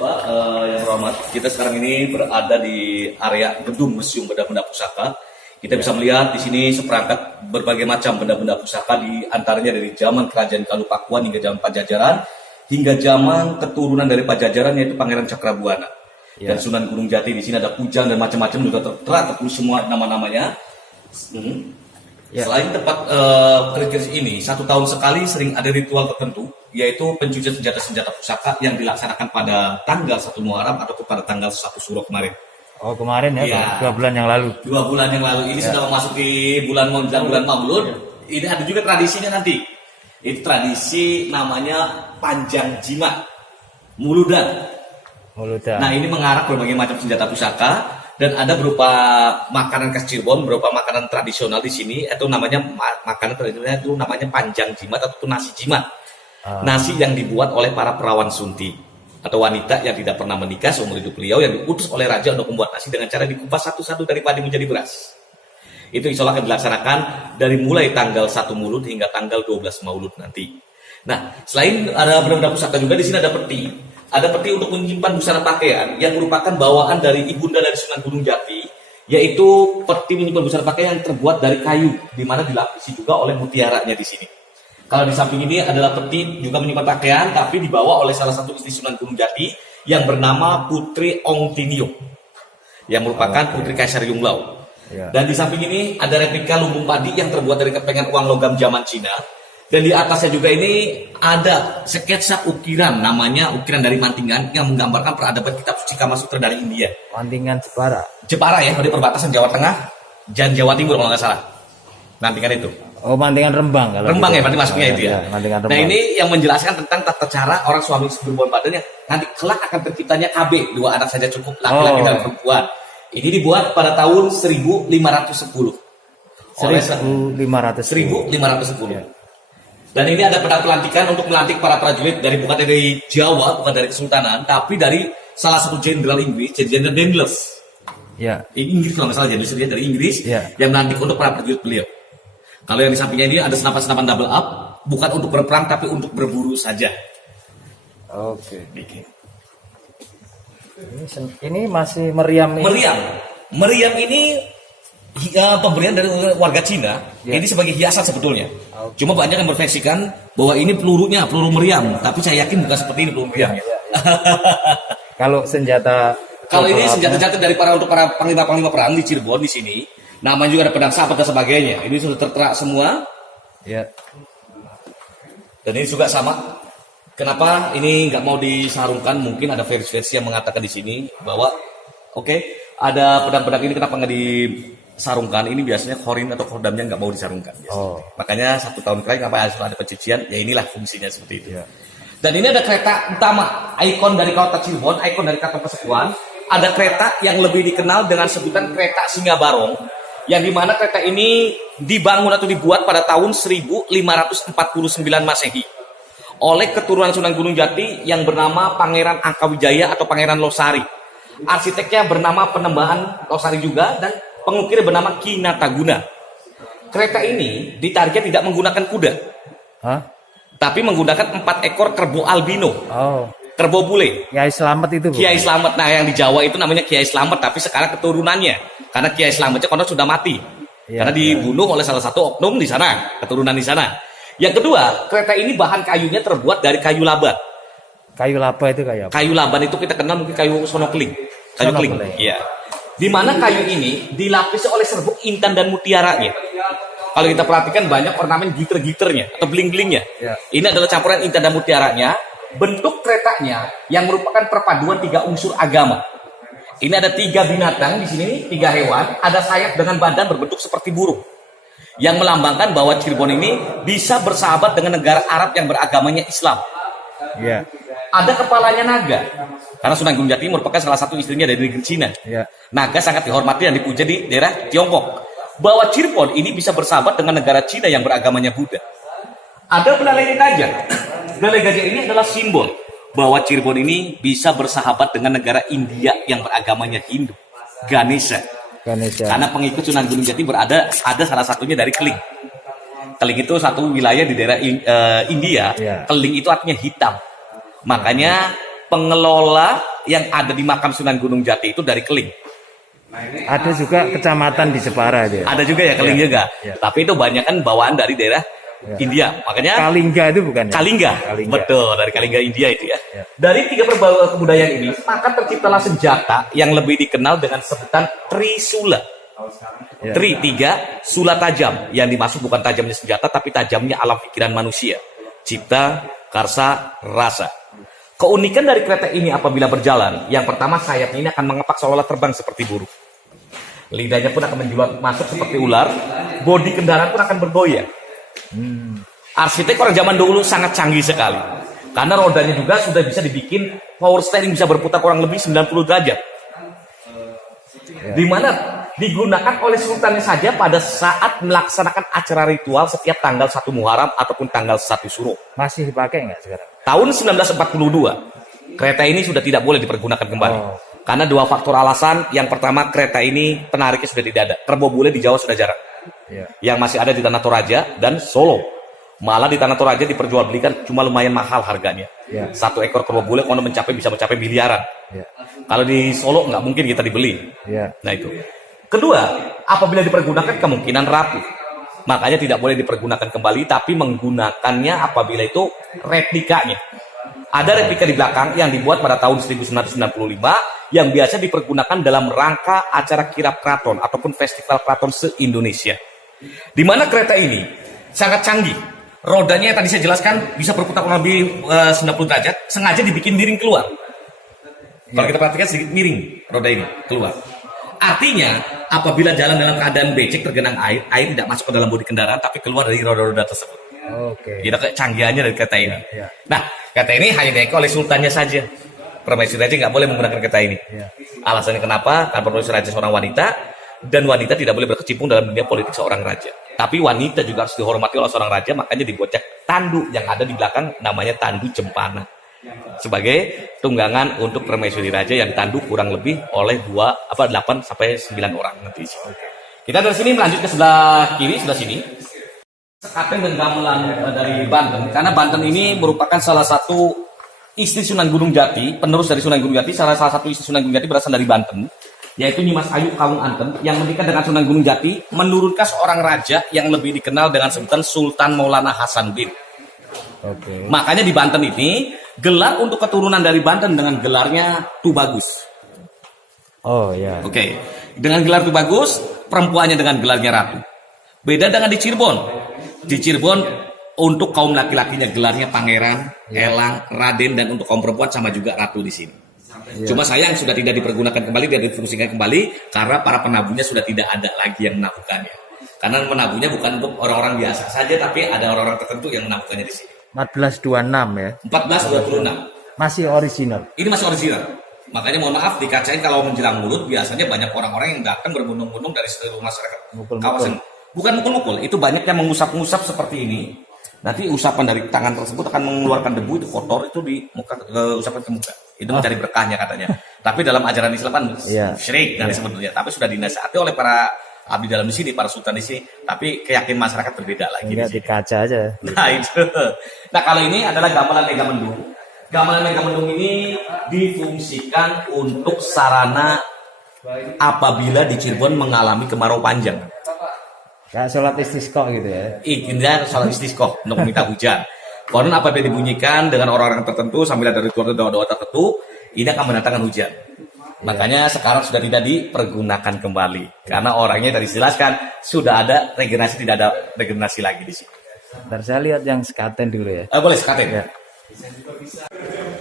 Bapak yang terhormat, kita sekarang ini berada di area gedung Museum Benda-Benda Pusaka. Kita bisa melihat di sini seperangkat berbagai macam benda-benda pusaka, di antaranya dari zaman Kerajaan Galuh Pakuan hingga zaman Pajajaran, hingga zaman keturunan dari Pajajaran yaitu Pangeran Cakrabuana. Dan Sunan Gunung Jati, di sini ada Kujang dan macam-macam juga tertera tertulis semua nama-namanya. Selain tempat keris ini, 1 tahun sekali sering ada ritual tertentu, yaitu pencucian senjata-senjata pusaka yang dilaksanakan pada tanggal 1 Muharram ataupun pada tanggal 1 Suro kemarin. Oh kemarin ya, 2 bulan yang lalu. 2 bulan yang lalu, ini sudah memasuki bulan Maulud. Ini ada juga tradisinya nanti. Itu tradisi namanya Panjang Jimat, Muludan. Nah ini mengarah berbagai macam senjata pusaka. Dan ada berupa makanan khas Cirebon, berupa makanan tradisional di sini, itu namanya makanan tradisional itu namanya panjang jimat atau nasi jimat. Nasi yang dibuat oleh para perawan sunti atau wanita yang tidak pernah menikah seumur hidup beliau, yang diutus oleh raja untuk membuat nasi dengan cara dikupas satu-satu dari padi menjadi beras. Itu insya Allah akan dilaksanakan dari mulai tanggal 1 Mulud hingga tanggal 12 Maulud nanti. Nah, selain ada benda-benda pusaka juga di sini ada peti. Ada peti untuk menyimpan busana pakaian yang merupakan bawaan dari ibunda dari Sunan Gunung Jati, yaitu peti menyimpan busana pakaian yang terbuat dari kayu, di mana dilapisi juga oleh mutiaranya di sini. Kalau di samping ini adalah peti juga menyimpan pakaian, tapi dibawa oleh salah satu istri Sunan Gunung Jati yang bernama Putri Ong Tinio, yang merupakan putri Kaisar Yunglau. Dan di samping ini ada replika lumbung padi yang terbuat dari kepengan uang logam zaman Cina. Dan di atasnya juga ini ada sketsa ukiran, namanya ukiran dari Mantingan, yang menggambarkan peradaban kitab suci Kama Sutra dari India. Mantingan Jepara. Jepara ya, di perbatasan Jawa Tengah dan Jawa Timur kalau nggak salah. Mantingan itu. Oh, Mantingan Rembang. Kalau Rembang gitu. Ya, berarti masuknya itu ya. Mantingan Rembang. Nah ini yang menjelaskan tentang tata cara orang suami berhubungan badan yang nanti kelak akan terciptanya KB, 2 anak saja cukup, laki-laki dan perempuan. Ini dibuat pada tahun 1510. 1510. Ya. Dan ini ada pelantikan untuk melantik para prajurit bukan dari Jawa, bukan dari Kesultanan, tapi dari salah satu jenderal Inggris, Jenderal Daniels. Ya. Inggris kalau nggak salah, jenderal dari Inggris yang melantik untuk para prajurit beliau. Kalau yang di sampingnya ini ada senapan-senapan double up, bukan untuk berperang tapi untuk berburu saja. Oke. Ini masih meriam. Meriam ini pemberian dari warga Cina. Ini sebagai hiasan sebetulnya. Cuma banyak yang berversikan bahwa ini peluru meriam, tapi saya yakin bukan seperti ini peluru meriamnya. Kalau ini senjata dari para panglima perang di Cirebon di sini, namanya juga ada pedang sahabat dan sebagainya. Ini sudah tertera semua. Ya. Dan ini juga sama. Kenapa ini nggak mau disarungkan? Mungkin ada versi yang mengatakan di sini bahwa ada pedang-pedang ini kenapa nggak disarungkan? Ini biasanya khorin atau kordamnya nggak mau disarungkan. Makanya 1 tahun kali kenapa harus ada pencucian? Ya inilah fungsinya seperti itu. Dan ini ada kereta utama, ikon dari Kota Cirebon, ikon dari Keraton Kasepuhan. Ada kereta yang lebih dikenal dengan sebutan kereta Singa Barong, yang dimana kereta ini dibangun atau dibuat pada tahun 1549 Masehi oleh keturunan Sunan Gunung Jati yang bernama Pangeran Angkawijaya atau Pangeran Losari. Arsiteknya bernama Penembahan Losari juga, dan pengukirnya bernama Ki Nataguna. Kereta ini ditariknya tidak menggunakan kuda, tapi menggunakan 4 ekor kerbau albino. Kerbau bule. Kiai Slamet itu. Kiai Slamet. Nah yang di Jawa itu namanya Kiai Slamet, tapi sekarang keturunannya. Karena Kiai Slametnya konon sudah mati. Karena dibunuh oleh salah satu oknum di sana, keturunan di sana. Yang kedua, kereta ini bahan kayunya terbuat dari kayu laban. Kayu laba itu kayak apa? Kayu laban itu kita kenal mungkin kayu sonokling. Kayu kling. Iya. Di mana kayu ini dilapisi oleh serbuk intan dan mutiaranya. Kalau kita perhatikan banyak ornamen giter-giternya atau bling-blingnya. Ini adalah campuran intan dan mutiaranya. Bentuk keretanya yang merupakan perpaduan 3 unsur agama. Ini ada 3 binatang di sini, 3 hewan, ada sayap dengan badan berbentuk seperti burung, yang melambangkan bahwa Cirebon ini bisa bersahabat dengan negara Arab yang beragamanya Islam. Ada kepalanya naga, karena Sunan Gunung Jati merupakan salah satu istrinya dari negeri Cina. Naga sangat dihormati dan dipuja di daerah Tiongkok. Bahwa Cirebon ini bisa bersahabat dengan negara Cina yang beragamanya Buddha. Ada belalai gajah. Belalai gajah ini adalah simbol bahwa Cirebon ini bisa bersahabat dengan negara India yang beragamanya Hindu, Ganesha. Karena pengikut Sunan Gunung Jati ada salah satunya dari Keling. Keling itu satu wilayah di daerah India. Keling itu artinya hitam. Makanya pengelola yang ada di makam Sunan Gunung Jati itu dari Keling. Ada juga kecamatan di Jepara dia. Ada juga ya Keling Ya, juga. ya. Tapi itu banyak kan bawaan dari daerah India. Makanya Kalingga itu bukan ya? Kalingga. Kalingga. Betul, dari Kalingga India itu ya. Ya. Dari tiga kebudayaan ini, maka terciptalah senjata yang lebih dikenal dengan sebutan Trisula. Ya. Tri, tiga, sula tajam. Yang dimaksud bukan tajamnya senjata, tapi tajamnya alam pikiran manusia. Cipta, karsa, rasa. Keunikan dari kereta ini apabila berjalan, yang pertama sayapnya ini akan mengepak seolah-olah terbang seperti burung. Lidahnya pun akan menjual masuk seperti ular. Bodi kendaraan pun akan bergoyang. Arsitek orang zaman dulu sangat canggih sekali. Karena rodanya juga sudah bisa dibikin power steering bisa berputar kurang lebih 90 derajat. Di mana digunakan oleh sultannya saja pada saat melaksanakan acara ritual setiap tanggal 1 Muharram ataupun tanggal 1 Suro. Masih dipakai nggak sekarang? Tahun 1942, kereta ini sudah tidak boleh dipergunakan kembali. Oh. Karena dua faktor alasan. Yang pertama, kereta ini penariknya sudah tidak ada. Kerbau bule di Jawa sudah jarang. Ya. Yang masih ada di Tanah Toraja dan Solo. Malah di Tanah Toraja diperjualbelikan cuma lumayan mahal harganya. Ya. Satu ekor kerbau bule konon bisa mencapai miliaran. Ya. Kalau di Solo nggak mungkin kita dibeli. Ya. Nah itu. Kedua, apabila dipergunakan kemungkinan rapuh. Makanya tidak boleh dipergunakan kembali, tapi menggunakannya apabila itu replikanya. Ada replika di belakang yang dibuat pada tahun 1995 yang biasa dipergunakan dalam rangka acara kirap keraton ataupun festival keraton se-Indonesia. Di mana kereta ini sangat canggih. Rodanya yang tadi saya jelaskan bisa berputar kurang lebih 90 derajat, sengaja dibikin miring keluar. Kalau kita perhatikan sedikit miring roda ini keluar. Artinya, apabila jalan dalam keadaan becek tergenang air tidak masuk ke dalam bodi kendaraan, tapi keluar dari roda-roda tersebut. Oke. Kita kecanggihannya dari kereta ini. Ya. Nah, kereta ini hanya dinaiki oleh sultannya saja. Permaisuri raja nggak boleh menggunakan kereta ini. Ya. Alasannya kenapa? Karena permaisuri raja seorang wanita, dan wanita tidak boleh berkecimpung dalam dunia politik seorang raja. Tapi wanita juga harus dihormati oleh seorang raja, makanya dibuat tandu yang ada di belakang namanya tandu Cempana. Sebagai tunggangan untuk permaisuri raja yang ditandu kurang lebih oleh 8 sampai 9 orang nanti. Kita dari sini melanjut ke sebelah kiri, sebelah sini. Sekaten dan gamelan dari Banten, karena Banten ini merupakan salah satu istri Sunan Gunung Jati, penerus dari Sunan Gunung Jati. Salah satu istri Sunan Gunung Jati berasal dari Banten, yaitu Nyimas Ayu Kawung Anten, yang menikah dengan Sunan Gunung Jati, menurunkan seorang raja yang lebih dikenal dengan sebutan Sultan Maulana Hasanuddin. Oke. Makanya di Banten ini, gelar untuk keturunan dari Banten dengan gelarnya Tubagus. Oh ya. Oke. Dengan gelar Tubagus, perempuannya dengan gelarnya Ratu. Beda dengan di Cirebon. Di Cirebon, untuk kaum laki-lakinya gelarnya Pangeran, Elang, Raden, dan untuk kaum perempuan sama juga Ratu di sini. Cuma sayang sudah tidak dipergunakan kembali, tidak difungsikan kembali, karena para penabuhnya sudah tidak ada lagi yang menabuhkannya. Karena menabuhnya bukan untuk orang-orang biasa saja, tapi ada orang-orang tertentu yang menabuhkannya di sini. 1426 ya. 1426. Masih original. Ini masih original. Makanya mohon maaf dikacain kalau menjelang mulut biasanya banyak orang-orang yang datang berbondong-bondong dari seluruh masyarakat Mukul-mukul. kawasan. Bukan mukul-mukul, itu banyak yang mengusap-ngusap seperti ini. Nanti usapan dari tangan tersebut akan mengeluarkan debu itu kotor itu di muka, usapan ke muka. Itu mencari berkahnya katanya. Tapi dalam ajaran Islam kan syirik dan sebetulnya. Tapi sudah dinasihati oleh para abdi dalam di sini, para sultan di sini. Tapi keyakinan masyarakat berbeda lagi. Enggak di kaca aja. Nah itu. Nah kalau ini adalah gamelan Megamendung. Gamelan Megamendung ini difungsikan untuk sarana apabila di Cirebon mengalami kemarau panjang. Kayak sholat istisqa gitu ya. Intinya sholat istisqa untuk meminta hujan. Konon apabila dibunyikan dengan orang-orang tertentu sambil ada ritual doa-doa tertentu, ini akan mendatangkan hujan. Makanya sekarang sudah tidak dipergunakan kembali karena orangnya tadi dijelaskan sudah ada regenerasi, tidak ada regenerasi lagi di sini. Ntar saya lihat yang sekaten dulu ya. Boleh sekaten. Ya.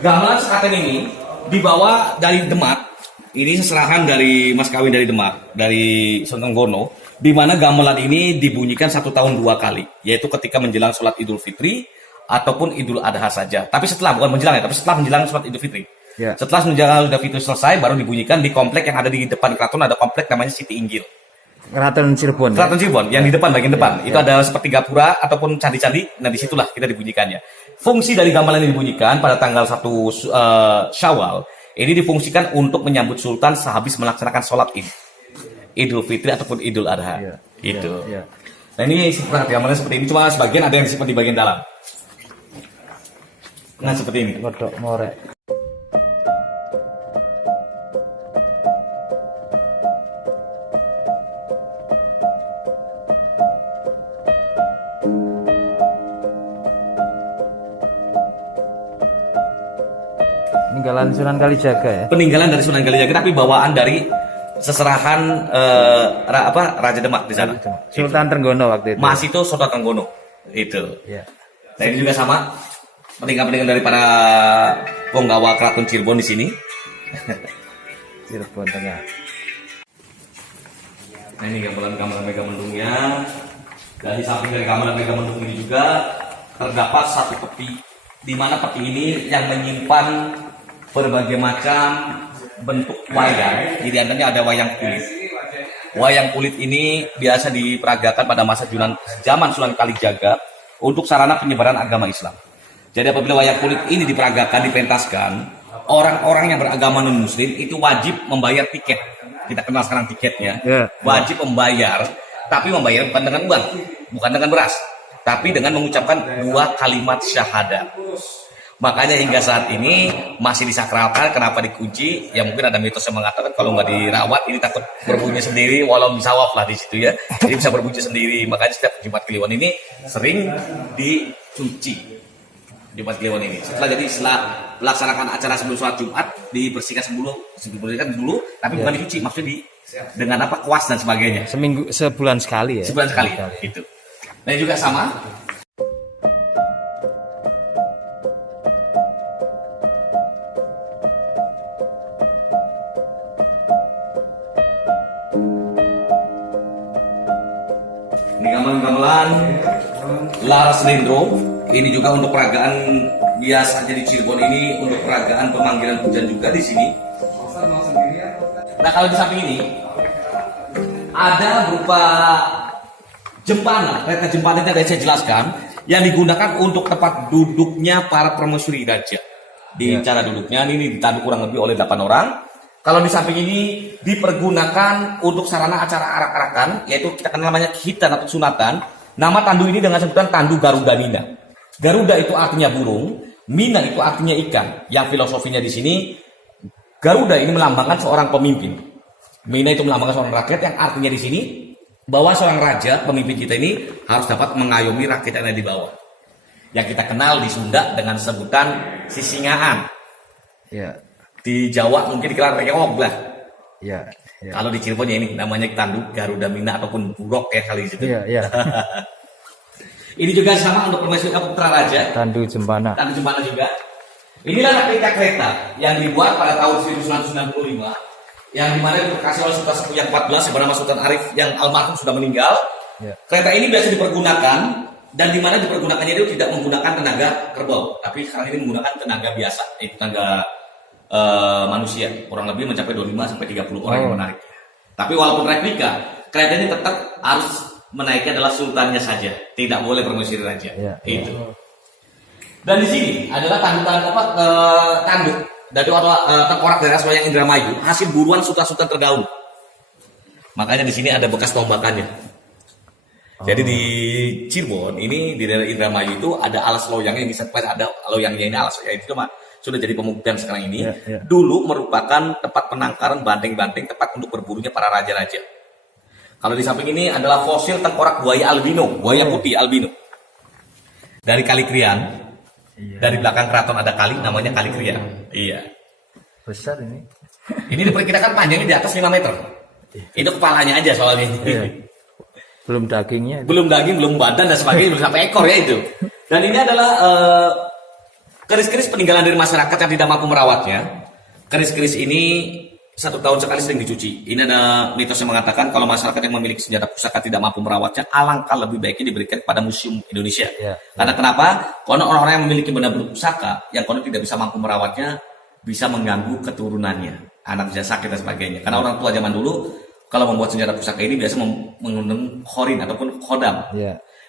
Gamelan sekaten ini dibawa dari Demak. Ini seserahan dari mas kawin dari Demak, dari Songgono, di mana gamelan ini dibunyikan 1 tahun 2 kali, yaitu ketika menjelang sholat Idul Fitri ataupun Idul Adha saja. Tapi setelah, bukan menjelang ya, tapi setelah menjelang sholat Idul Fitri. Ya. Setelah menjelang Idul Fitri selesai, baru dibunyikan di komplek yang ada di depan keraton, ada komplek namanya Siti Inggil. Keraton Cirebon. Keraton Cirebon, yang di depan, bagian depan. Itu ada seperti gapura ataupun candi-candi, nah disitulah kita dibunyikannya. Fungsi dari gamelan yang dibunyikan pada tanggal 1 Syawal, ini difungsikan untuk menyambut Sultan sehabis melaksanakan sholat Idul Fitri ataupun Idul Adha. Ya. Itu. Ya. Nah ini seperti gamelan seperti ini, cuma sebagian ada yang disimpan di bagian dalam. Nah seperti ini. Kodok ngorek. Peninggalan Sunan Kalijaga ya. Peninggalan dari Sunan Kalijaga, tapi bawaan dari seserahan Raja Demak di sana. Sultan Trenggono waktu itu. Mas itu Sultan Trenggono itu. Ya. Nah ini juga sama peninggalan dari para penggawa Keraton Cirebon di sini. Cirebon Tengah. Nah ini gambaran Megamendungnya. Dan di samping dari gambaran Megamendung ini juga terdapat satu peti, di mana peti ini yang menyimpan berbagai macam bentuk wayang. Di antaranya ada wayang kulit. Wayang kulit ini biasa diperagakan pada masa zaman Sunan Kalijaga untuk sarana penyebaran agama Islam. Jadi apabila wayang kulit ini diperagakan, dipentaskan, orang-orang yang beragama non-muslim itu wajib membayar tiket. Kita kenal sekarang tiketnya. Wajib membayar, tapi membayar bukan dengan uang, bukan dengan beras, tapi dengan mengucapkan 2 kalimat syahadat. Makanya hingga saat ini masih disakralkan. Kenapa dikunci? Ya mungkin ada mitos yang mengatakan kalau nggak dirawat ini takut berbunyi sendiri, walau misawaf lah di situ ya. Jadi bisa berbunyi sendiri. Makanya setiap Jumat Kliwon ini sering dicuci. Jumat Kliwon ini. Setelah melaksanakan acara sebelum sholat Jumat dibersihkan dulu, tapi bukan dicuci, maksudnya dengan kuas dan sebagainya. Sebulan sekali ya. Sebulan sekali. Gitu. Dan juga sama. Ini gamelan Laras Lendro. Ini juga untuk peragaan biasanya di Cirebon ini untuk peragaan pemanggilan hujan juga di sini. Nah kalau di samping ini ada berupa jempana, kereta jempana yang saya jelaskan yang digunakan untuk tempat duduknya para permaisuri raja. Di cara duduknya ini ditanduk kurang lebih oleh 8 orang. Kalau di samping ini dipergunakan untuk sarana acara arak-arakan, yaitu kita kenal namanya khitan atau sunatan. Nama tandu ini dengan sebutan tandu Garuda Mina. Garuda itu artinya burung, Mina itu artinya ikan. Yang filosofinya di sini, Garuda ini melambangkan seorang pemimpin. Mina itu melambangkan seorang rakyat, yang artinya di sini bahwa seorang raja, pemimpin kita ini harus dapat mengayomi rakyat yang ada di bawah. Yang kita kenal di Sunda dengan sebutan sisingaan. Ya. Di Jawa mungkin dikenal reog lah. Ya. Kalau di Cirebon ya ini namanya tandu Garuda Mina ataupun buruk ya kali itu. Iya. Ini juga sama untuk permaisuri putra raja. Tandu Jempana. Tandu Jempana juga. Inilah replika kereta yang dibuat pada tahun 1995, yang dimana dikasih oleh Sultan Sepuh yang 14 yang bernama Sultan Arif yang almarhum sudah meninggal. Ya. Kereta ini biasa dipergunakan, dan dimana dipergunakannya itu tidak menggunakan tenaga kerbau, tapi sekarang ini menggunakan tenaga biasa, yaitu tenaga manusia, kurang lebih mencapai 25 sampai 30 orang yang menarik. Tapi walaupun replika, kereta ini tetap harus menaiknya adalah sultannya saja, tidak boleh permaisuri raja. Itu. Dan di sini adalah tanduk dari tengkorak dari Aswayang Indramayu, hasil buruan sultan-sultan terdahulu. Makanya di sini ada bekas tombakannya. Jadi di Cirebon ini di daerah Indramayu itu ada alas loyangnya yang bisa ada loyangnya ini alas loyang itu sudah jadi pembuktian sekarang ini. Dulu merupakan tempat penangkaran banteng-banteng, tempat untuk berburunya para raja-raja. Kalau di samping ini adalah fosil tengkorak buaya albino, buaya putih albino. Dari Kali Krian. Dari belakang keraton ada kali, namanya Kali Krian. Iya. Besar ini. Ini diperkirakan panjangnya di atas 5 meter. Itu kepalanya aja soalnya. Belum dagingnya. Belum daging, belum badan dan sebagainya, belum sampai ekor ya itu. Dan ini adalah keris-keris peninggalan dari masyarakat yang tidak mampu merawatnya. Keris-keris ini 1 tahun sekali sering dicuci. Ini ada mitos yang mengatakan kalau masyarakat yang memiliki senjata pusaka tidak mampu merawatnya, alangkah lebih baiknya diberikan kepada Museum Indonesia. Karena kenapa? Karena orang-orang yang memiliki benda pusaka yang konon tidak bisa mampu merawatnya bisa mengganggu keturunannya, anak bisa sakit dan sebagainya. Karena orang tua zaman dulu kalau membuat senjata pusaka ini biasa menggunakan khorin ataupun kodam.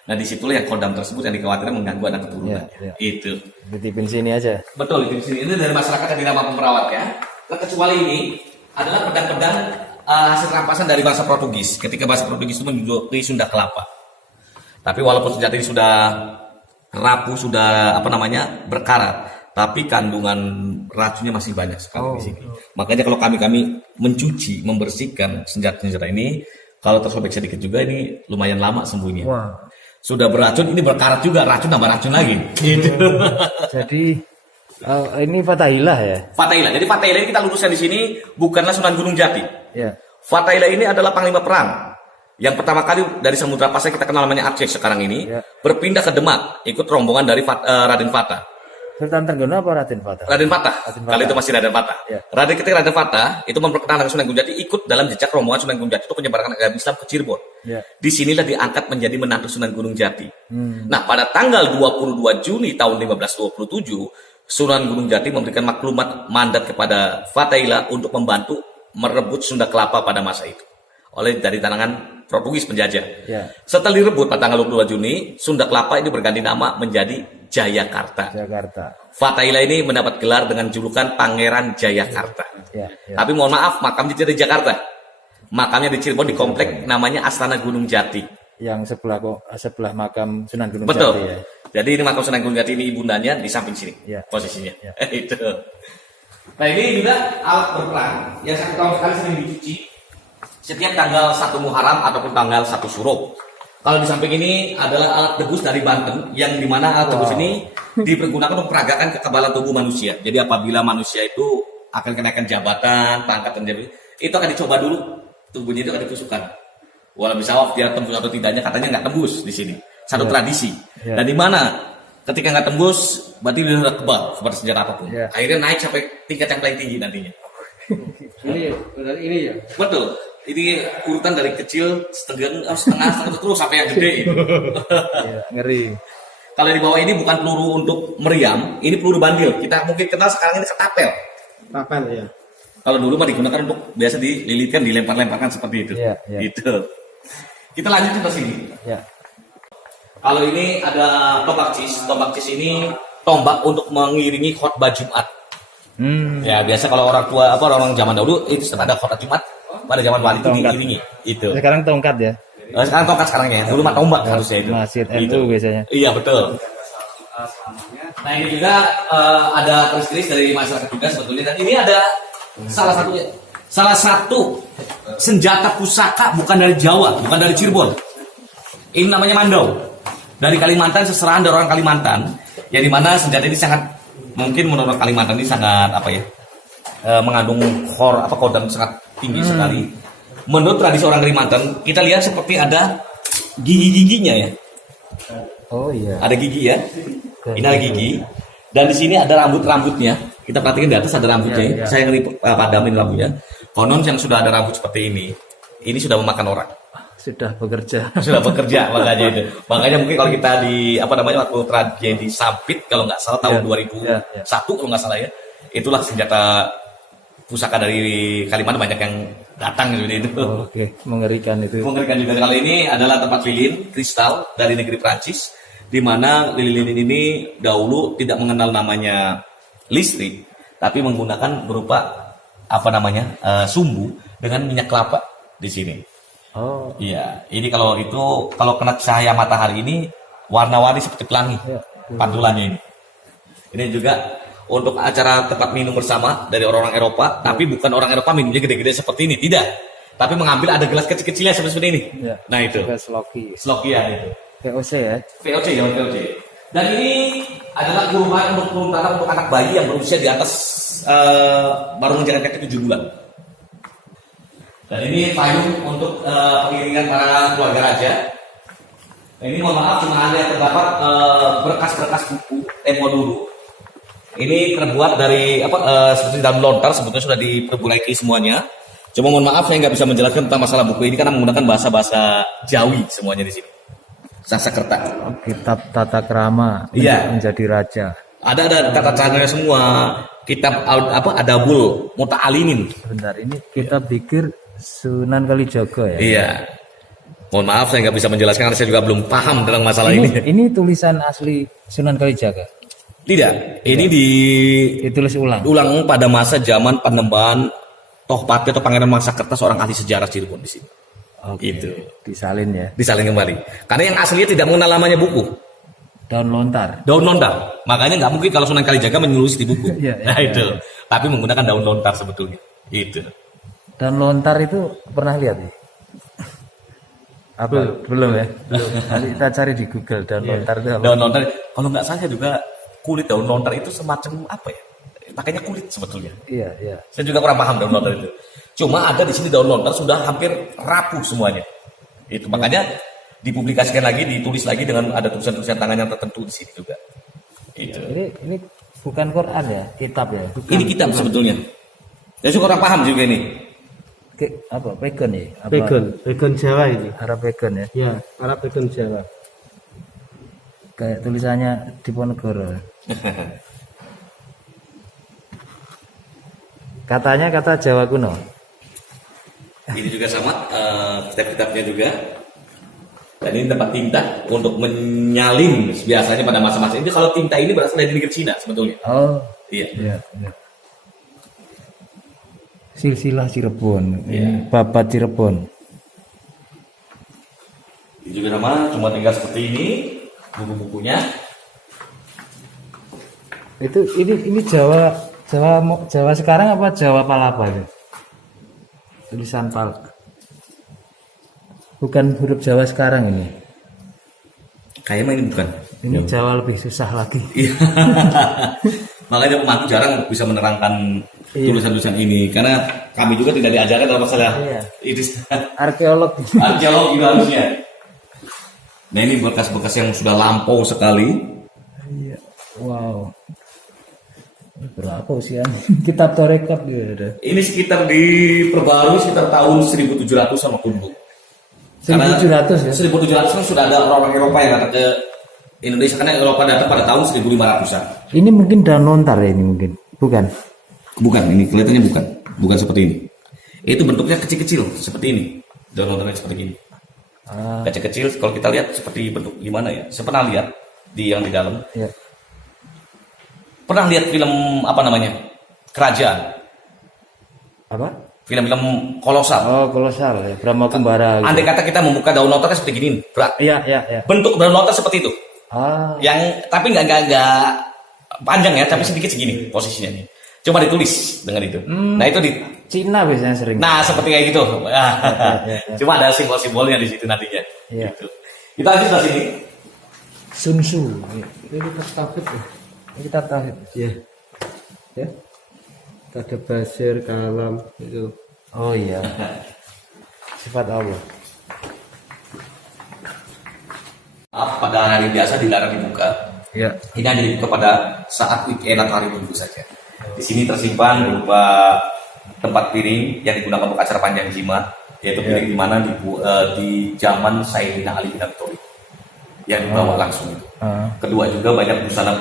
Nah disitulah yang kodam tersebut yang dikhawatirkan mengganggu anak keturunannya. Itu. Ditipin sini aja. Betul, ditipin sini. Ini dari masyarakat yang tidak mampu merawatnya. Nah, kecuali ini adalah pedang-pedang hasil rampasan dari bangsa Portugis ketika bangsa Portugis itu menduduki Sunda Kelapa. Tapi walaupun senjata ini sudah rapuh, sudah berkarat, tapi kandungan racunnya masih banyak sekali di sini. Makanya kalau kami mencuci, membersihkan senjata-senjata ini, kalau tersobek sedikit juga ini lumayan lama sembuhnya. Sudah beracun, ini berkarat juga, racun tambah racun lagi. Gitu. Jadi Ini Fathaillah ya. Fathaillah. Jadi Fathaillah ini kita luruskan di sini bukanlah Sunan Gunung Jati. Ya. Fathaillah ini adalah panglima perang yang pertama kali dari Samudra Pasai kita kenal namanya Aceh sekarang ini, Ya. berpindah ke Demak ikut rombongan dari Raden Fatah. Sultan Trenggono apa Raden Fatah? Raden Fatah. Raden Fatah. Kali itu masih Raden Fatah. Ya. Raden Fatah itu memperkenalkan Sunan Gunung Jati, ikut dalam jejak rombongan Sunan Gunung Jati itu penyebaran agama Islam ke Cirebon. Ya. Disinilah diangkat menjadi menantu Sunan Gunung Jati. Nah, pada tanggal 22 Juni tahun 1527, Sunan Gunung Jati memberikan maklumat mandat kepada Fathaillah untuk membantu merebut Sunda Kelapa pada masa itu oleh dari tangan Portugis penjajah. Ya. Setelah direbut pada tanggal 22 Juni, Sunda Kelapa ini berganti nama menjadi Jayakarta. Jakarta. Fathaillah ini mendapat gelar dengan julukan Pangeran Jayakarta. Ya. Ya. Tapi mohon maaf, makamnya tidak di Jakarta. Makamnya di Cirebon di komplek namanya Astana Gunung Jati. Yang sebelah makam Sunan Gunung Betul. Jati ya. Jadi ini makam Sunan Gunung Jati, ini ibundanya di samping sini Ya. posisinya. Ya. Itu. Nah, ini juga alat berperang yang 1 tahun sekali sering dicuci setiap tanggal 1 Muharram ataupun tanggal 1 Syuro. Kalau di samping ini adalah alat debus dari Banten yang dimana alat debus ini dipergunakan untuk peragakan kekebalan tubuh manusia. Jadi apabila manusia itu akan kenaikan jabatan, pangkat dan jabatan, itu akan dicoba dulu tubuhnya itu akan ditusukkan. Walau misalnya dia tembus atau tidaknya, katanya nggak tembus di sini. Satu tradisi. Ya. Dan di mana ketika nggak tembus, berarti dia udah kebal kepada senjata apapun. Ya. Akhirnya naik sampai tingkat yang paling tinggi nantinya. Ini ya. Betul. Ini urutan dari kecil, setengah terus sampai yang gede. Ya, ngeri. Kalau di bawah ini bukan peluru untuk meriam, ini peluru bandil. Kita mungkin kenal sekarang ini ketapel. Papan ya. Kalau dulu mah digunakan untuk biasa dililitkan, dilempar-lemparkan seperti itu. Iya, iya. Gitu. Kita lanjut ke sini. Ya. Kalau ini ada tombak cis. Tombak cis ini tombak untuk mengiringi khotbah Jumat. Ya biasa kalau orang tua orang zaman dahulu itu sudah ada khotbah Jumat pada zaman wali itu Tongkat. diiringi. Itu. Sekarang tongkat ya. Sekarang tongkat sekarang ya. Dulu mah tombak harusnya itu. Masjid Itu. NU biasanya. Iya betul. Nah ini juga ada tulis dari masyarakat juga sebetulnya, dan ini ada salah satu senjata pusaka bukan dari Jawa, bukan dari Cirebon. Ini namanya mandau. Dari Kalimantan, seserahan dari orang Kalimantan. Yang dimana senjata ini sangat mungkin menurut Kalimantan ini sangat mengandung kodam sangat tinggi sekali. Menurut tradisi orang Kalimantan, kita lihat seperti ada gigi-giginya ya. Oh iya. Ada gigi ya. Ini ada gigi. Dan di sini ada rambut-rambutnya. Kita perhatikan di atas ada rambutnya. Ya, ya. Saya padamin rambutnya. Konon yang sudah ada rambut seperti ini sudah memakan orang. Sudah bekerja. Sudah bekerja makanya itu. Makanya mungkin kalau kita di waktu tragedi Sampit kalau nggak salah tahun Ya, 2001 ya. kalau nggak salah ya. Itulah senjata pusaka dari Kalimantan banyak yang datang gitu itu. Oh, oke, mengerikan itu. Mengerikan juga. Kali ini adalah tempat lilin kristal dari negeri Prancis, di mana lilin ini dahulu tidak mengenal namanya listrik, tapi menggunakan berupa sumbu dengan minyak kelapa di sini. Oh. Iya, ini kalau kena cahaya matahari ini warna-warni seperti pelangi pantulannya ini. Ini juga untuk acara tempat minum bersama dari orang-orang Eropa, tapi bukan orang Eropa minumnya gede-gede seperti ini, tidak. Tapi mengambil ada gelas kecil-kecilnya seperti ini. Ya. Nah itu. Sloki. Slokia itu. VOC ya. VOC ya, VOC. Dan ini adalah kurban untuk turun tanah untuk anak bayi yang berusia di atas baru menjalankan kaki 7 bulan. Dan ini payung untuk pengiringan para keluarga raja. Nah, ini mohon maaf cuma ada yang terdapat berkas-berkas buku tempo dulu. Ini terbuat dari seperti dalam lontar, sebetulnya sudah diperbaiki semuanya. Cuma mohon maaf saya nggak bisa menjelaskan tentang masalah buku ini karena menggunakan bahasa Jawi semuanya di sini. Sanskerta. Kitab tata krama Iya. menjadi raja. Ada tata caranya semua. Kitab Adabul Muta'alimin. Bentar, ini kitab pikir Sunan Kalijaga ya. Iya. Mohon maaf saya nggak bisa menjelaskan karena saya juga belum paham tentang masalah ini. Ini tulisan asli Sunan Kalijaga. Tidak, ini Ditulis ulang. diulang pada masa zaman Panembahan Tohpati atau Pangeran Mangsakerta, seorang ahli sejarah Cirebon di sini. Oke. Itu Disalin ya. disalin kembali. Karena yang aslinya tidak mengenal namanya buku. Daun lontar. Daun lontar. Makanya nggak mungkin kalau Sunan Kalijaga menulis di buku. Iya, Nah iya, itu. Tapi menggunakan daun lontar sebetulnya. Itu. Daun lontar itu pernah lihat ya? Belum ya? Belum. Nanti kita cari di Google daun lontar itu apa? Daun lontar. Kalau nggak salah juga kulit daun lontar itu semacam apa ya? Pakainya kulit sebetulnya. Iya, iya. Saya juga kurang paham daun lontar itu. Cuma ada di sini daun lontar sudah hampir rapuh semuanya. Itu makanya dipublikasikan lagi, ditulis lagi dengan ada tulisan-tulisan tangan yang tertentu di sini juga. Itu. Ini bukan Quran ya, kitab ya. Ini kitab sebetulnya. Saya juga kurang paham juga ini. Apa pagan ya? Apa? Pegon Jawa ini. Arab pagan ya. Ya, Arab pegon Jawa. Kayak tulisannya Diponegoro. Katanya kata Jawa kuno. Ini juga sama, kitab-kitabnya juga. Dan ini tempat tinta untuk menyalin biasanya pada masa-masa ini. Kalau tinta ini berasal dari negeri Cina sebetulnya. Oh, Iya. iya, iya. Silsilah Cirebon, Iya. Babat Cirebon. Ini juga sama, cuma tinggal seperti ini buku-bukunya. Ini Jawa sekarang apa Jawa Palapa ya? Tulisan Palak. Bukan huruf Jawa sekarang ini. Kayaknya ini bukan. Ini Jawa lebih susah lagi. Iya. Makanya pemangku jarang bisa menerangkan tulisan-tulisan ini karena kami juga tidak diajarkan dalam masalah ini Arkeolog. arkeologi harusnya. Nah ini bekas-bekas yang sudah lampau sekali. Iya. Wow. Berapa usianya? Kitab Torekot juga ada. Ini sekitar diperbarui sekitar tahun 1700-an waktu dulu. 1700 ya? 1700 kan sudah ada orang-orang Eropa yang datang ke Indonesia karena Eropa datang pada tahun 1500-an. Ini mungkin daun lontar ya ini mungkin. Bukan. Bukan, ini kelihatannya bukan seperti ini. Itu bentuknya kecil-kecil seperti ini. Daun lontarnya seperti ini. Kecil-kecil kalau kita lihat seperti bentuk gimana ya? Saya pernah lihat yang di dalam. Ya. Pernah lihat film apa namanya? Kerajaan. Apa? Film-film kolosal. Oh, kolosal ya. Brahma Kumbara. Gitu. Andai kata kita membuka daun lontarnya seperti gini, berat. Iya, iya, iya. Bentuk daun lontar seperti itu. Yang Tapi nggak panjang ya, tapi sedikit segini posisinya nih. Cuma ditulis dengan itu. Nah itu di Cina biasanya sering. Nah seperti kayak gitu. Ya. Cuma ada simbol-simbolnya di situ nantinya. Iya. Gitu. Kita lanjut ke sini. Sun Tzu. Ini kita tauhid ya. Kita tahu. Ya. Ya. Ada basir, kalam itu. Oh iya. Sifat Allah. Pada hari biasa dilarang dibuka. Ya. Ini hanya dibuka pada saat weekend atau hari minggu saja. Di sini tersimpan berupa tempat piring yang digunakan untuk acara panjang jimat, yaitu piring di mana di zaman Sayyidina Ali bin Abi Thalib yang dibawa langsung itu. Kedua juga banyak busana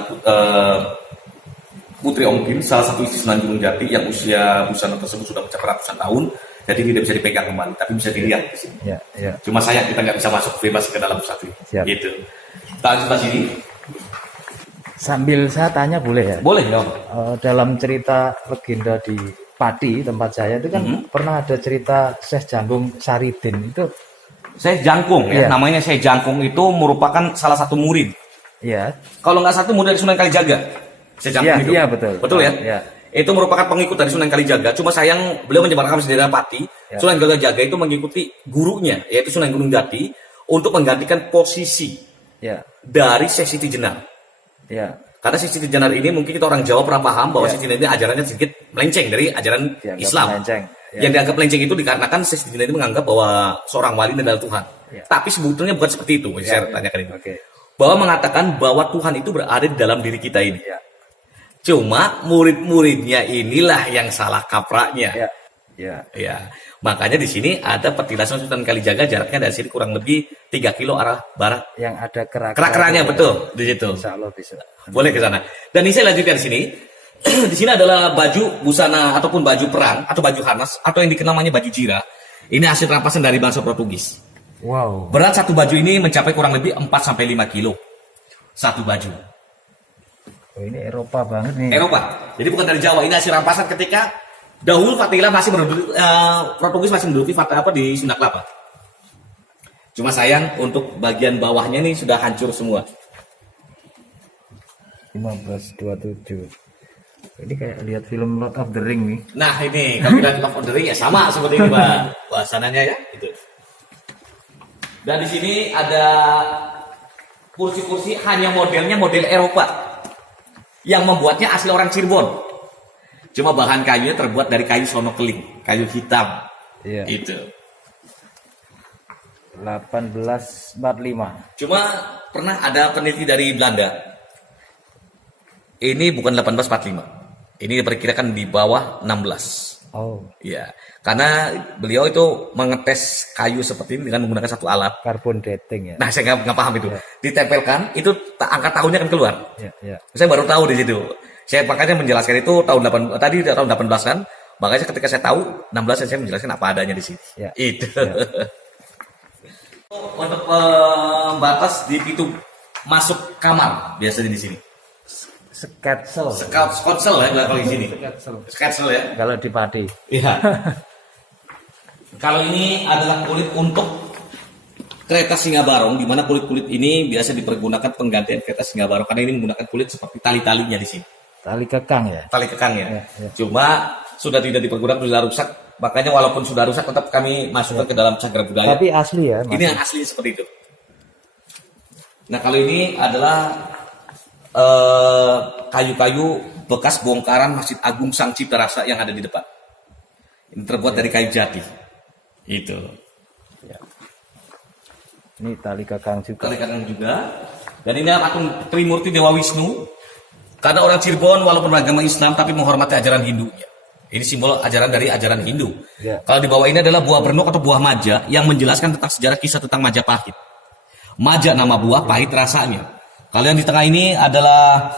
Putri Ongkin, salah satu istri Sunan Gunung Jati yang usia busana tersebut sudah mencapai ratusan tahun, jadi tidak bisa dipegang kembali, tapi bisa dilihat di sini. Ya, ya. Cuma sayang kita nggak bisa masuk bebas ke dalam pusat ini. Siap. Gitu. Kita lanjut ke sini. Sambil saya tanya boleh ya? Boleh ya. Dalam cerita legenda di Pati tempat saya itu kan pernah ada cerita Syekh Jangkung Saridin itu. Syekh Jangkung ya, Iya. namanya Syekh Jangkung itu merupakan salah satu murid. Ya. Kalau nggak satu murid dari Sunan Kalijaga. Syekh Jangkung Iya, itu. iya, betul. Betul ya? Iya. Itu merupakan pengikut dari Sunan Kalijaga. Cuma sayang beliau menyebarkan bendera Pati. Ya. Sunan Kalijaga itu mengikuti gurunya, yaitu Sunan Gunung Jati, untuk menggantikan posisi Ya. dari Syekh Siti Jenar. Ya. Karena Syekh Siti Jenar ini mungkin kita orang Jawa pernah paham bahwa Ya. Syekh Siti Jenar ini ajarannya sedikit melenceng dari ajaran Dianggap Islam. melenceng. Ya. Yang dianggap melenceng itu dikarenakan Syekh Siti Jenar itu menganggap bahwa seorang wali adalah Tuhan. Ya. Tapi sebetulnya bukan seperti itu. Saya tanyakan itu. Oke. Bahwa mengatakan bahwa Tuhan itu berada di dalam diri kita ini. Ya. Cuma murid-muridnya inilah yang salah kapraknya. Ya. Ya. Ya, makanya di sini ada petilasan Sunan Kalijaga, jaraknya dari sini kurang lebih 3 kilo arah barat. Yang ada Kerak-keraknya betul di situ. Insya Allah bisa. Boleh ke sana. Dan ini saya lanjutkan di sini. Di sini adalah baju busana ataupun baju perang atau baju harnas atau yang dikenal namanya baju jira. Ini hasil rampasan dari bangsa Portugis. Wow. Berat satu baju ini mencapai kurang lebih 4 sampai 5 kilo. Satu baju. Oh, ini Eropa banget nih. Eropa. Jadi bukan dari Jawa. Ini hasil rampasan ketika dahulu Fatila masih menduduki Portugis masih menduduki di Sunda Kelapa. Cuma sayang untuk bagian bawahnya ini sudah hancur semua. 1527. Ini kayak lihat film Lord of the Ring nih. Nah ini kalau kita Love of the Ring ya sama seperti ini Pak. Bahasannya ya itu. Dan di sini ada kursi-kursi hanya modelnya model Eropa. Yang membuatnya asli orang Cirebon. Cuma bahan kayunya terbuat dari kayu sono keling, kayu hitam. Iya. Itu. 1845. Cuma pernah ada peneliti dari Belanda. Ini bukan 1845. Ini diperkirakan di bawah 16. Oh, Iya. Karena beliau itu mengetes kayu seperti ini dengan menggunakan satu alat. carbon dating ya. Nah, saya nggak paham itu. Ditempelkan, itu angka tahunnya akan keluar. Ya, ya. Saya baru tahu di situ. Saya makanya menjelaskan itu tadi tahun 18 kan. Makanya ketika saya tahu 16 saya menjelaskan apa adanya di sini. Ya. Itu. Ya. Untuk pembatas di pintu masuk kamar biasanya di sini. Sketsel. Sketsel ya kalau di sini. Sketsel ya. Kalau di Pati. Iya. Kalau ini adalah kulit untuk kereta Singa Barong, di mana kulit-kulit ini biasa dipergunakan penggantian kereta Singa Barong karena ini menggunakan kulit seperti tali-talinya di sini. Tali kekang ya. Tali kekangnya. Ya, ya. Cuma sudah tidak dipergunakan, sudah rusak. Makanya walaupun sudah rusak tetap kami masukkan ke dalam cagar budaya. Tapi asli ya. Ini yang asli seperti itu. Nah, kalau ini adalah kayu-kayu bekas bongkaran Masjid Agung Sang Cipta Rasa yang ada di depan. Ini terbuat dari kayu jati. Itu. Ini tali kekang juga. Tali kekang juga. Dan ini patung Trimurti Dewa Wisnu. Karena orang Cirebon walaupun beragama Islam tapi menghormati ajaran Hindunya. Ini simbol ajaran dari ajaran Hindu. Ya. Kalau di bawah ini adalah buah bernuk atau buah maja yang menjelaskan tentang sejarah kisah tentang Majapahit. Maja nama buah, pahit rasanya. Kalau yang di tengah ini adalah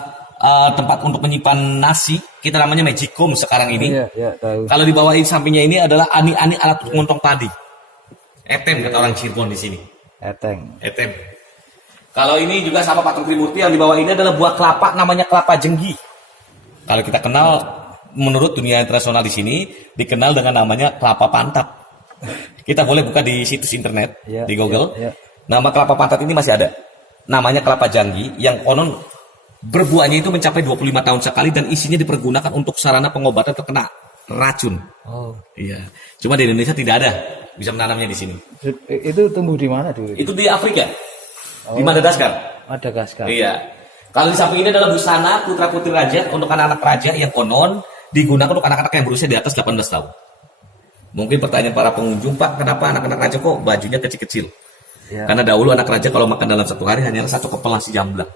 tempat untuk menyimpan nasi. Kita namanya magicom sekarang ini. Iya, ya, tahu. Kalau di bawah ini sampingnya ini adalah ani-ani alat untuk ngontong padi. Etem kata orang Cirebon di sini. Eteng. Etem. Kalau ini juga sama patung Trimurti yang di bawah ini adalah buah kelapa namanya kelapa jenggi. Kalau kita kenal menurut dunia internasional di sini dikenal dengan namanya kelapa pantat. Kita boleh buka di situs internet Ya, di Google. ya, ya. Nama kelapa pantat ini masih ada. Namanya kelapa janggi yang konon berbuahnya itu mencapai 25 tahun sekali dan isinya dipergunakan untuk sarana pengobatan terkena racun. Oh. Iya. Cuma di Indonesia tidak ada bisa menanamnya di sini. Itu tumbuh di mana dulu? Itu di Afrika. Di Oh. Madagaskar. Madagaskar. Iya. Kalau di samping ini adalah busana putra-putri raja untuk anak-anak raja yang konon digunakan untuk anak-anak yang berusia di atas 18 tahun. Mungkin pertanyaan para pengunjung, Pak, kenapa anak-anak raja kok bajunya kecil-kecil? Ya. Karena dahulu anak raja kalau makan dalam satu hari hanya satu kepala nasi jamblang.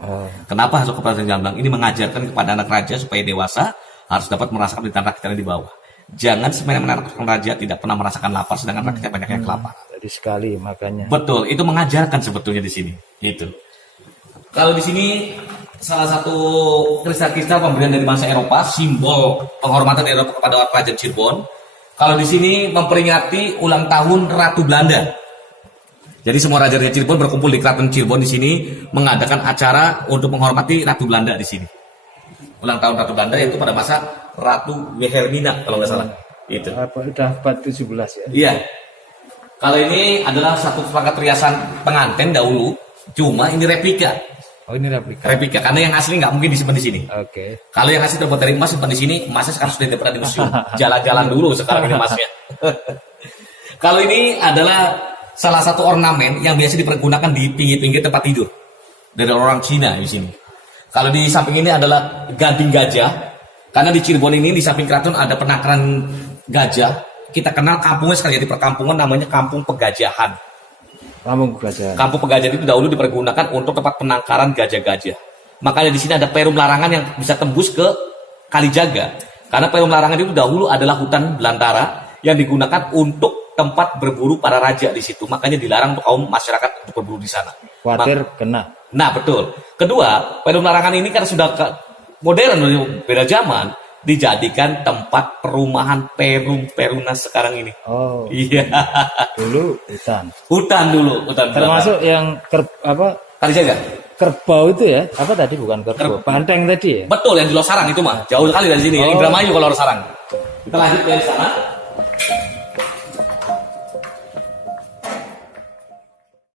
Oh. Kenapa satu kepala nasi jamblang? Ini mengajarkan kepada anak raja supaya dewasa harus dapat merasakan penderitaan rakyatnya di bawah. Jangan semena-mena anak raja tidak pernah merasakan lapar sedangkan rakyatnya banyak yang kelaparan. Jadi sekali makanya. Betul, itu mengajarkan sebetulnya di sini. Itu. Kalau di sini salah satu kristal-kristal pemberian dari bangsa Eropa, simbol penghormatan Eropa kepada kerajaan Cirebon. Kalau di sini memperingati ulang tahun Ratu Belanda. Jadi semua raja-raja Cirebon berkumpul di Keraton Cirebon di sini mengadakan acara untuk menghormati Ratu Belanda di sini. Ulang tahun Ratu Belanda yaitu pada masa Ratu Wilhelmina kalau nggak salah. Itu. Apa udah abad 17 ya? Iya. Kalau ini adalah satu perangkat perhiasan pengantin dahulu, cuma ini replika. Oh, ini replika. Replika karena yang asli nggak mungkin disimpan di sini. Oke. Kalau yang asli terbuat dari emas simpan di sini, emasnya sekarang sudah tidak pernah di museum. Jalan-jalan dulu sekarang ini emasnya. Kalau ini adalah salah satu ornamen yang biasa dipergunakan di pinggir-pinggir tempat tidur dari orang Cina di sini. Kalau di samping ini adalah gading gajah, karena di Cirebon ini di samping keraton ada penangkaran gajah. Kita kenal kampungnya sekali di perkampungan namanya Kampung Pegajahan. Kampung Gajah. Kampung Pegajahan itu dahulu dipergunakan untuk tempat penangkaran gajah-gajah. Makanya di sini ada perum larangan yang bisa tembus ke Kalijaga. Karena perum larangan itu dahulu adalah hutan belantara yang digunakan untuk tempat berburu para raja di situ. Makanya dilarang untuk kaum masyarakat untuk berburu di sana. Khawatir kena. Nah, betul. Kedua, perum larangan ini kan sudah modern, beda zaman, dijadikan tempat perumahan perumna sekarang ini. Oh, Iya. dulu hutan. Hutan dulu, hutan Termasuk yang Kalijaga. kerbau itu ya? Apa tadi bukan kerbau? Banteng tadi ya? Betul, yang di Losarang itu mah. Jauh sekali dari sini. Oh. Indramayu kalau Losarang. Kita lanjut dari sana.